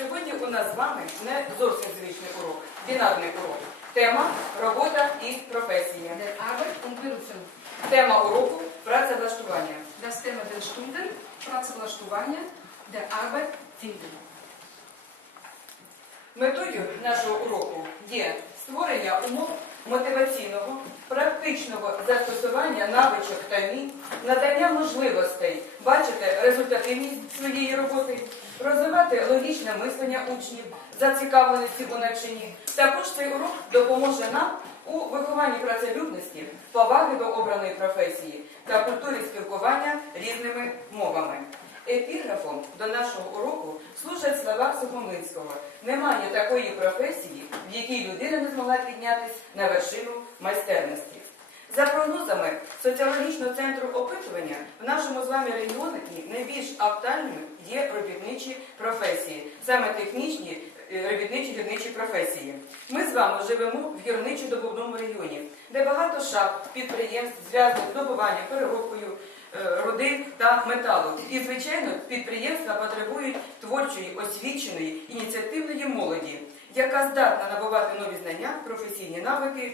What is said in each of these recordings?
Сьогодні у нас з вами не зовсім звичний урок, бінарний урок. Тема робота і професія. Der Arbeit und Berufen. Тема уроку працевлаштування. Das Thema der Stunden, працевлаштування, der Arbeit finden. Метою нашого уроку є створення умов мотиваційного, практичного застосування навичок та вмінь, надання можливостей бачити результативність своєї роботи, розвивати логічне мислення учнів, зацікавленості у навчанні. Також цей урок допоможе нам у вихованні працелюбності, поваги до обраної професії та культурі спілкування різними мовами. Епіграфом до нашого уроку служать слова Сухомлинського. Немає такої професії, в якій людина не змогла піднятися на вершину майстерності. За прогнозами соціологічного центру опитування, в нашому з вами регіоні найбільш актуальними є робітничі професії, саме технічні е, робітничі гірничі професії. Ми з вами живемо в гірничо-добувному регіоні, де багато шахт, підприємств зв'язаних з добуванням, переробкою е, руди та металу. І, звичайно, підприємства потребують творчої, освіченої, ініціативної молоді, яка здатна набувати нові знання, професійні навики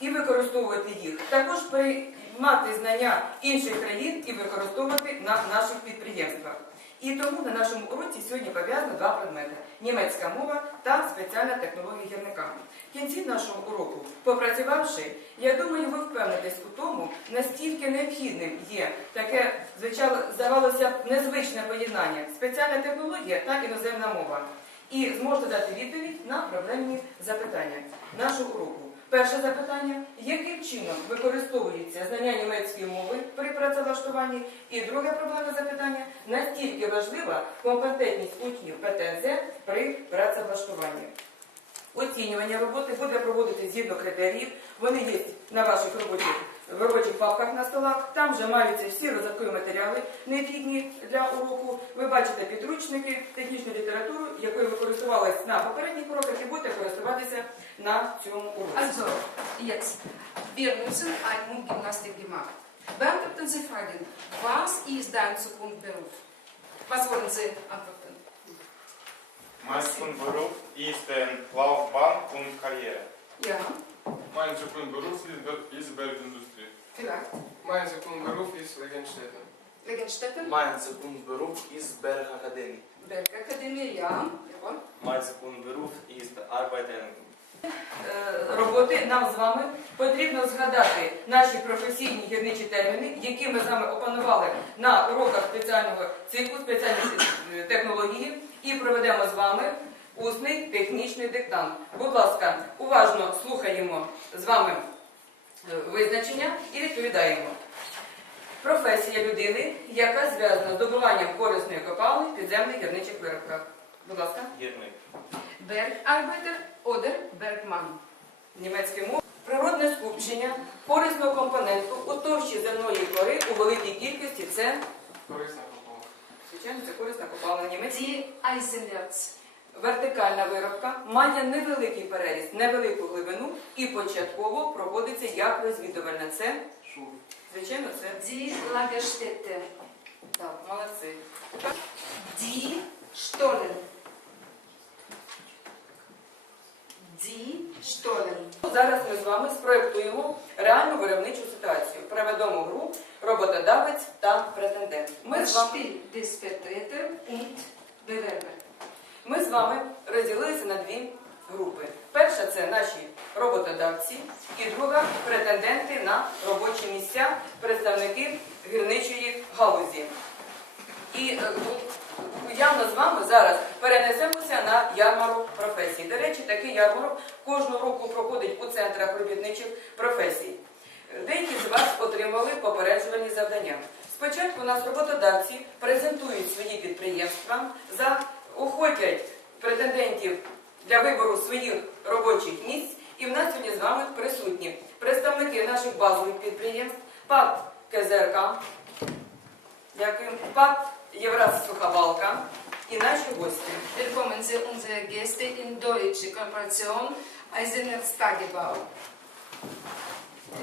і використовувати їх. Також приймати знання інших країн і використовувати на наших підприємствах. І тому на нашому уроці сьогодні пов'язано два предмети: німецька мова та спеціальна технологія гірника. В кінці нашого уроку, попрацювавши, я думаю, ви впевнитесь у тому, настільки необхідним є таке, звичайно, здавалося незвичне поєднання спеціальна технологія та іноземна мова. І зможете дати відповідь на проблемні запитання нашого уроку. Перше запитання: яким чином використовується знання німецької мови при працевлаштуванні? І друге проблемне запитання: наскільки важлива компетентність учнів ПТЗ при працевлаштуванні? Оцінювання роботи буде проводити згідно критеріїв. Вони є на ваших робочих в робочих папках на столах. Там вже маються всі роздаткові матеріали, необхідні для уроку. Ви бачите підручники, технічну літературу, якою ви користувалися на попередніх уроках і будете користуватися на цьому уроці. Jetzt, wir müssen einen Gymnastik gemacht. Beantworten Sie Fragen. Was ist dein Zukunftsberuf? Was wollen Sie antworten? Mein Beruf ist ähm, Laufbahn und Karriere. Ja, Mein Zukunftsberuf ist, Ber- ist Bergindustrie. vielleicht. Mein Zukunftsberuf ist Regenstätten. Regenstetten? Mein Zukunftsberuf ist Bergakademie. Bergakademie, ja. Jawohl. Mein Beruf ist Arbeiten. Е, роботи нам з вами потрібно згадати наші професійні гірничі терміни, які ми з вами опанували на уроках спеціального циклу, спеціальної е, технології, і проведемо з вами усний технічний диктант. Будь ласка, уважно слухаємо з вами е, визначення і відповідаємо. Професія людини, яка зв'язана з добуванням корисної копалини в підземних гірничих виробках. Будь ласка. Гірник. Bergarbeiter oder Bergmann? німецької мови. Природне скупчення корисного компоненту у товщі земної кори у великій кількості це, Корисна. Звичайно, це корисна копалина німецька. Die Вертикальна виробка має невеликий переріз, невелику глибину і початково проводиться як розвідувальна. Це, Шур. звичайно, це Ді Lagerstätte. так, молодці. Ді Stollen. Die Stollen. Зараз ми з вами спроєктуємо реальну виробничу ситуацію. Проведемо гру роботодавець та претендент. Ми з вами. Ми з вами розділилися на дві групи. Перша це наші роботодавці, і друга претенденти на робочі місця, представники гірничої галузі. І е, ну, явно з вами зараз перенесемося на ярмарок професій. До речі, такий ярмарок кожного року проходить у центрах робітничих професій. Деякі з вас отримали попереджувальні завдання. Спочатку у нас роботодавці презентують свої підприємства, заохотять претендентів для вибору своїх робочих місць. І в нас сьогодні з вами присутні представники наших базових підприємств, ПАП КЗРК, дякую, ПАП Євраз Суховалка і наші гості. Willkommen Sie unsere Gäste in Deutsche Kooperation Eisenerz Tagebau.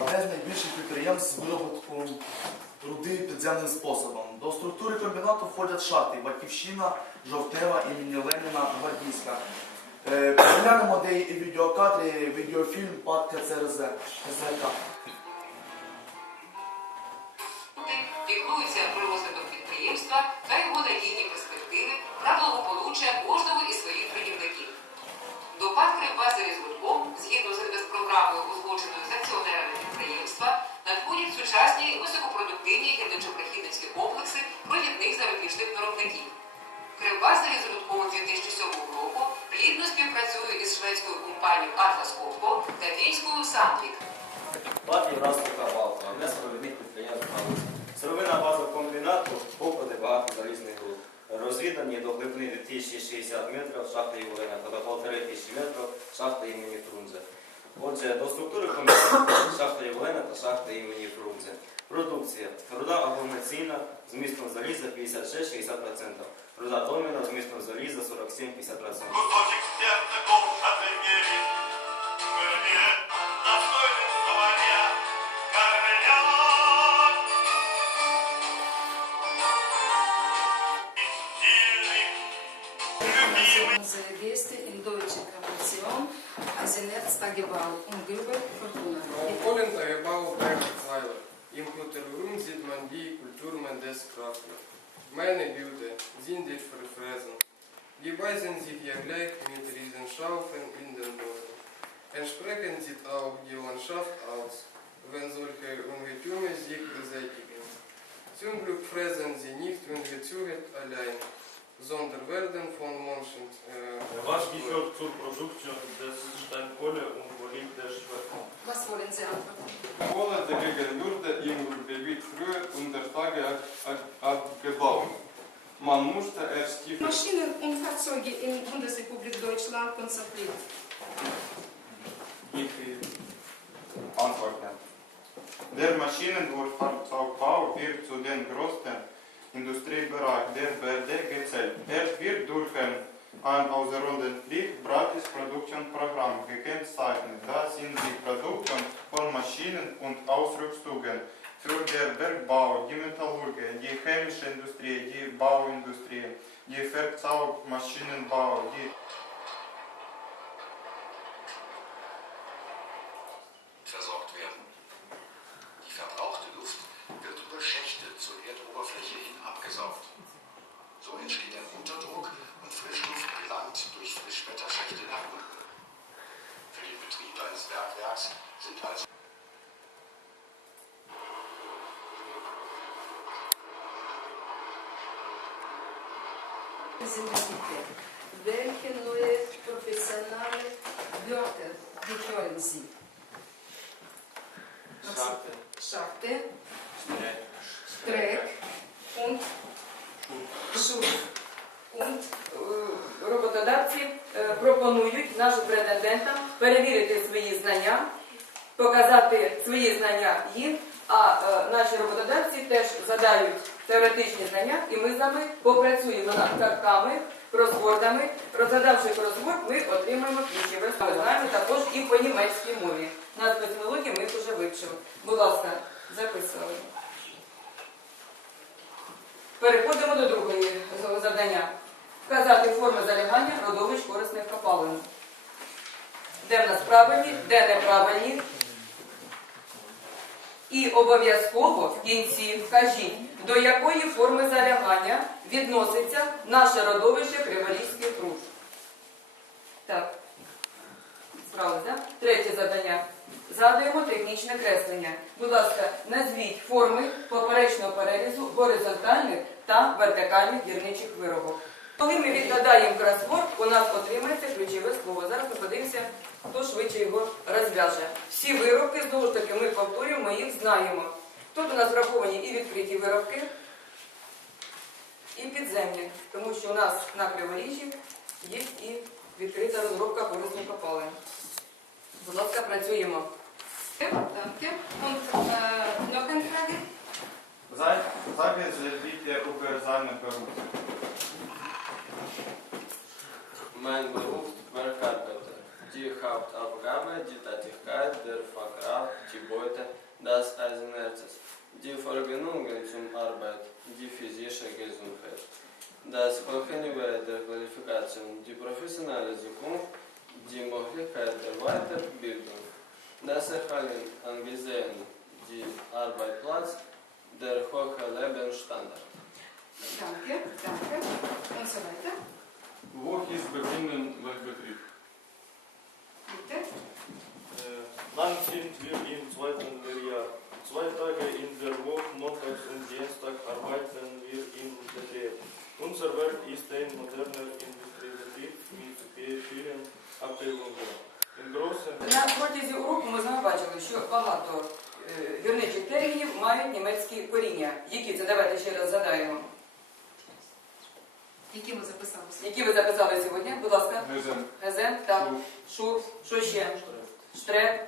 Одне з найбільших підприємств з виробітку труди підземним способом. До структури комбінату входять шахти Батьківщина, Жовтнева, імені Леніна, Гвардійська. Е, Переглянемо де і відеокадри, відеофільм ПАД КЦРЗ СЗК. про розвиток підприємства та його надійні перспективи та благополуччя кожного із своїх трудівників. До ПАД Кривбази з програмою, узгодженою з акціонерами підприємства, надходять сучасні високопродуктивні гірничопрохідницькі комплекси провідних заробітних виробників. Кривбаза із гуртком 2007 року плідно співпрацює із шведською компанією Atlas Copco та фінською Sandvik. ПАТ Євразійська балка, одне з провідних підприємств галузі. Сировина базового комбінату, поклади багато залізних груд. Розвідані до глибини 2060 метрів шахти Євлена та до 1500 метрів шахти імені Фрунзе. Отже, до структури комбінату шахта Євгена та шахта імені Фрунзе. Продукція. Руда агломераційна з містом заліза 56-60%. Руда доміна з містом заліза 47-50%. Колен Таgebau Bergweiler. Im Kulturraum sieht man die Kulturmen des Kraftwerks. Meine Güte, sind die verfressen. Die weisen sich ja gleich mit Riesenschaufeln in den Boden. Entsprechend sieht auch die Landschaft aus, wenn solche Ungetüme sich beseitigen. Zum Glück fressen sie nicht ungezügelt allein, sondern werden von Menschen äh, Was gehört zur Produktion des Steinkohle und worin der Schwerpunkt? was wollen Sie antworten? Kohle dagegen wurde im Ruhrgebiet früher unter Tage ab- abgebaut. Man musste erst tiefer Maschinen und Fahrzeuge in Bundesrepublik Deutschland konzentriert. Ich antworte. Der Maschinen- und Fahrzeugbau wird zu den größten Industriebereich der BRD gezählt. Er wird durch ein außerordentlich breites Produktionsprogramm gekennzeichnet. Das sind die Produktion von Maschinen und Ausrüstungen für den Bergbau, die Metallurgie, die chemische Industrie, die Bauindustrie, die Werkzeugmaschinenbau, die professionelle Wörter gehören Sie? Шахти, Schachte, Streck, Streck und Schuf. Und роботодавці е, пропонують нашим претендентам перевірити свої знання, показати свої знання їм, а е, наші роботодавці теж задають теоретичні знання, і ми з вами попрацюємо над картками, кросвордами. Розгадавши кросворд, ми отримаємо ключове. Знаємо також і по німецькій мові. На технології ми вже вивчили. Будь ласка, записували. Переходимо до другої завдання. Вказати форми залягання родовищ корисних копалин. Де в нас правильні, де неправильні. І обов'язково в кінці вкажіть, до якої форми залягання відноситься наше родовище Криворізький круг. Так. Так? Третє завдання. Згадуємо технічне креслення. Будь ласка, назвіть форми поперечного перерізу горизонтальних та вертикальних гірничих виробок. Коли ми відгадаємо кросворд, у нас отримається ключове слово. Зараз ми подивимося, хто швидше його розв'яже. Всі виробки, знову ж таки, ми повторюємо, ми їх знаємо. Тут у нас враховані і відкриті виробки, і підземні, тому що у нас на Криворіжжі є і відкрита розробка корисних копалин. Будь ласка, працюємо. Danke. Und äh, noch eine Frage? Sei- Sagen Sie bitte über seinen Beruf. Mein Beruf Bergkarbeiter. Die Hauptaufgabe, die Tätigkeit der Fachkraft, die Beute des Eisenerzes. die Verbindungen zum Arbeit, die physische Gesundheit, das hohe Niveau der Qualifikation, die professionelle Zukunft, die Möglichkeit der Weiterbildung, das Erhalten angesehen, die Arbeitsplatz, der hohe Lebensstandard. Danke, danke. Und so weiter. Wo ist Beginnen durch Betrieb? Bitte. Äh, Dann sind wir im zweiten Lehrjahr. Zwei Tage in der Woche, montags und Dienstag, arbeiten wir im Betrieb. Unser Werk ist ein moderner Industriebetrieb mit vielen Abteilungen. На протязі уроку ми з вами бачили, що багато е, вірничих термінів мають німецькі коріння. Які це? Давайте ще раз згадаємо. Які ми записалися? Які ви записали сьогодні? Будь ласка. Гезен. Газен, так. Шурф, що ще? Штрек,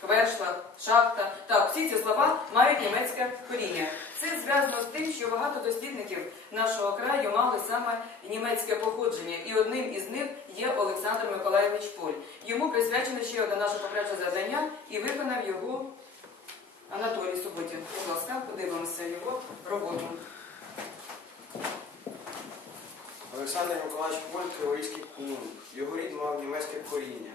Квершла, шахта. Так, всі ці слова мають німецьке коріння. Це зв'язано з тим, що багато дослідників нашого краю мали саме німецьке походження, і одним із них є Олександр Миколайович Поль. Йому присвячено ще одне наше попереднє завдання, і виконав його Анатолій Суботін. Будь ласка, подивимося його роботу. Олександр Миколаївич Поль, Криворізький комунік. Його рід мав німецьке коріння.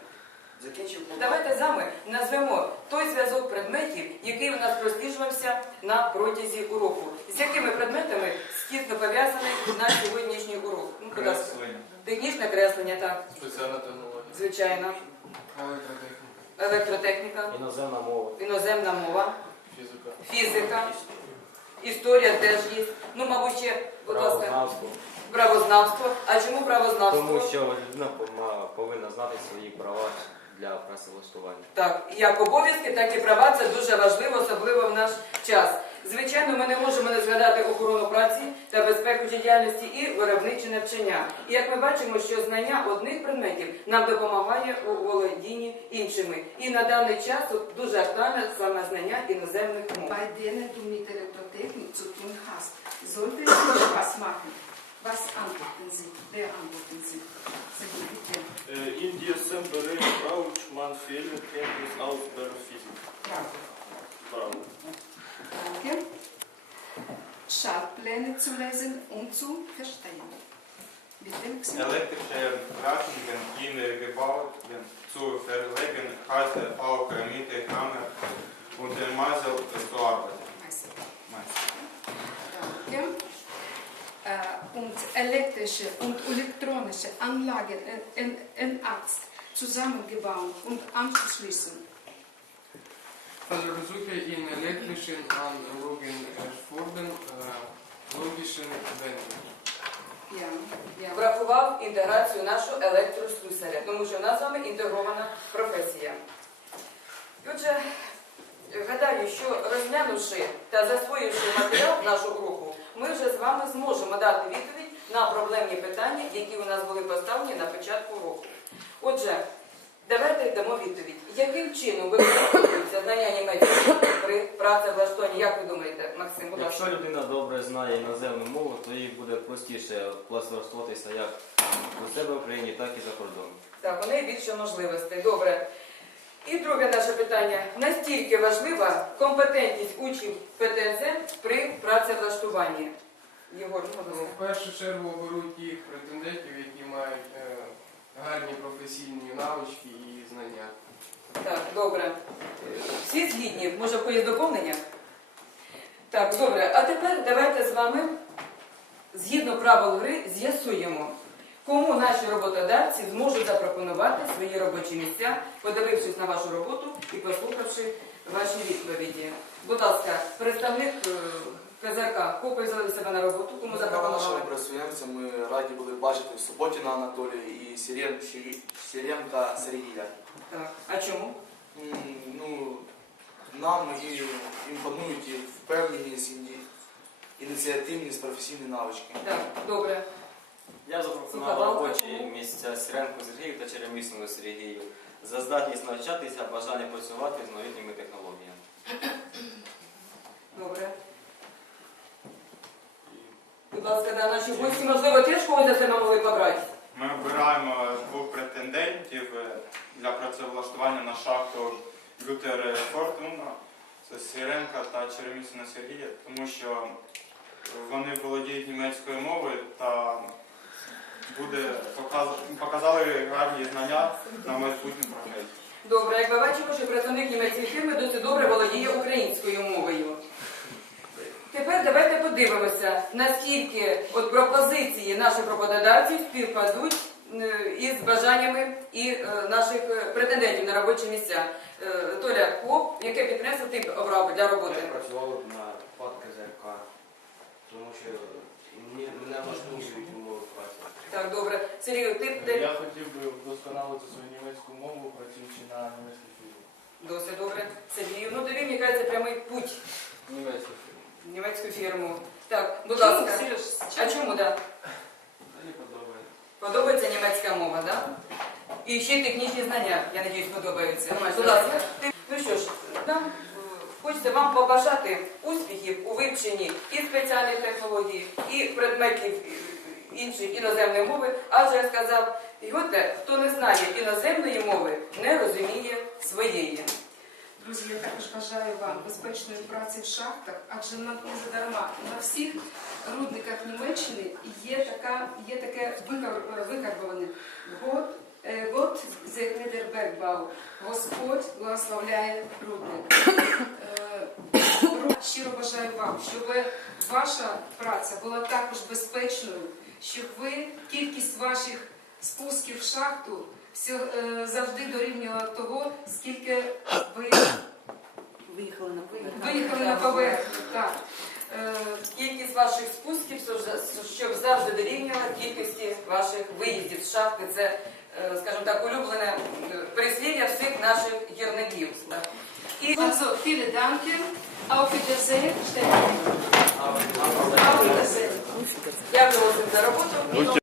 Закінчив Давайте з вами назвемо той зв'язок предметів, який у нас просліджувався на протязі уроку. З якими предметами стісно пов'язаний наш сьогоднішній урок? Ну, будь ласка. Креслення. Технічне креслення, так, Спеціальна технологія. звичайно. Електротехніка. Електротехніка, Іноземна мова. іноземна мова, Фізика. фізика, історія теж є. Ну, мабуть, ще, будь ласка, Правознавство. Правознавство. А чому правознавство? Тому що людина пома- повинна знати свої права для працевлаштування. Так, як обов'язки, так і права це дуже важливо, особливо в наш час. Звичайно, ми не можемо не згадати охорону праці та безпеку діяльності і виробниче навчання. І як ми бачимо, що знання одних предметів нам допомагає у володінні іншими. І на даний час дуже актуальне саме знання іноземних мов. Bei denen du mit Elektrotechnik zu tun hast, solltest du was machen. Was antworten Sie? Wer antworten Sie? Sie bitte. äh, in diesem Bereich braucht man viel Kenntnis aus der Physik. Bravo. Bravo. Danke. Schaltpläne zu lesen und zu verstehen. Elektrische Leitungen in Gebäuden zu verlegen heißt auch mit der Hammer und dem Meißel zu arbeiten. Meister. Meißel. Danke. Äh, Und elektrische und elektronische Anlagen in, in, in Axt zusammengebaut und anzuschließen. Versuche in elektrischen Anlagen erfordern äh, logischen Wenden. Ja, ja. Врахував інтеграцію нашу електрослюсаря, тому що в нас з вами інтегрована професія. І Отже, гадаю, що розглянувши та засвоївши матеріал нашого уроку, ми вже з вами зможемо дати відповідь на проблемні питання, які у нас були поставлені на початку року. Отже, давайте дамо відповідь. Яким чином використовуються знання німецької при працевлаштуванні? Як ви думаєте, Максим, будь ласка? Якщо людина добре знає іноземну мову, то їй буде простіше працевлаштуватися як у себе в Україні, так і за кордоном. Так, у неї більше можливостей. Добре. І друге наше питання. Настільки важлива компетентність учнів ПТЗ при працевлаштуванні? Єгор, ну. В першу чергу беруть тих претендентів, які мають е, гарні професійні навички і знання. Так, добре. Всі згідні? Може, когось доповнення? Так, добре. А тепер давайте з вами, згідно правил гри, з'ясуємо, кому наші роботодавці зможуть запропонувати свої робочі місця, подивившись на вашу роботу і послухавши ваші відповіді. Будь ласка, представник е, КЗРК, кого взяли себе на роботу, кому запропонували? нашими працівцями ми раді були бачити в Суботіна Анатолія і Сірен, Сірі- Сіренка Сергія. Так. А чому? М, Ну, нам і імпонують і впевненість, і ініціативність, професійні навички. Так, добре. Я запропонував робочі місця Сіренку Сергію та Черемісному Сергію за здатність навчатися, бажання працювати з новітніми технологіями. Добре. Будь ласка, да, наші гості, можливо, теж когось за себе могли побрати. Ми обираємо двох претендентів е, для працевлаштування на шахту Лютер Фортуна. Це Сіренка та Черемісина Сергія, тому що вони володіють німецькою мовою та буде показ- показали гарні знання на майбутню професію. Добре, як ми бачимо, що працівник німецької фірми досить добре володіє українською мовою. Тепер давайте подивимося, наскільки от пропозиції наших роботодавців співпадуть е, із бажаннями і е, наших е, претендентів на робочі місця. Толя, Поп, яке підприємство ти обрав для роботи? Я працював на ПАД КЗРК, тому що мене влаштовують Ти де Я хотів би вдосконалити свою німецьку мову, працюючи на німецькій фірмі. досить добре. Сергій, ну тобі мені кажеться прямий путь Німецька фірма. в німецьку фірму. Так, будь Чому, ласка. Сереж, А чому так? Мені подобається. Подобається німецька мова, так? І ще технічні знання, я надіюсь, подобаються. Будь ласка. Ну що ж, нам хочеться вам побажати успіхів у вивченні і спеціальних технологій, і предметів інших іноземної мови, адже сказав, Гьоте, хто не знає іноземної мови, не розуміє своєї. Друзі, я також бажаю вам безпечної праці в шахтах, адже на не задарма на всіх рудниках Німеччини є така, є таке викар- викарбоване. Год, е, Гот зегне дер Бекбау. Господь благословляє рудник. Е, Щиро бажаю вам, щоб ваша праця була також безпечною, щоб ви кількість ваших спусків в шахту е, завжди дорівнювала того, скільки ви Виїхали на виїхали на поверхню. Так. Е, Кількість ваших спусків, щоб завжди дорівнювала кількості ваших виїздів з шахти. Це, е, скажімо так, улюблене прислів'я всіх наших гірників. І Also, vielen Dank. Auf Wiedersehen. Auf Wiedersehen. Дякую всім за роботу.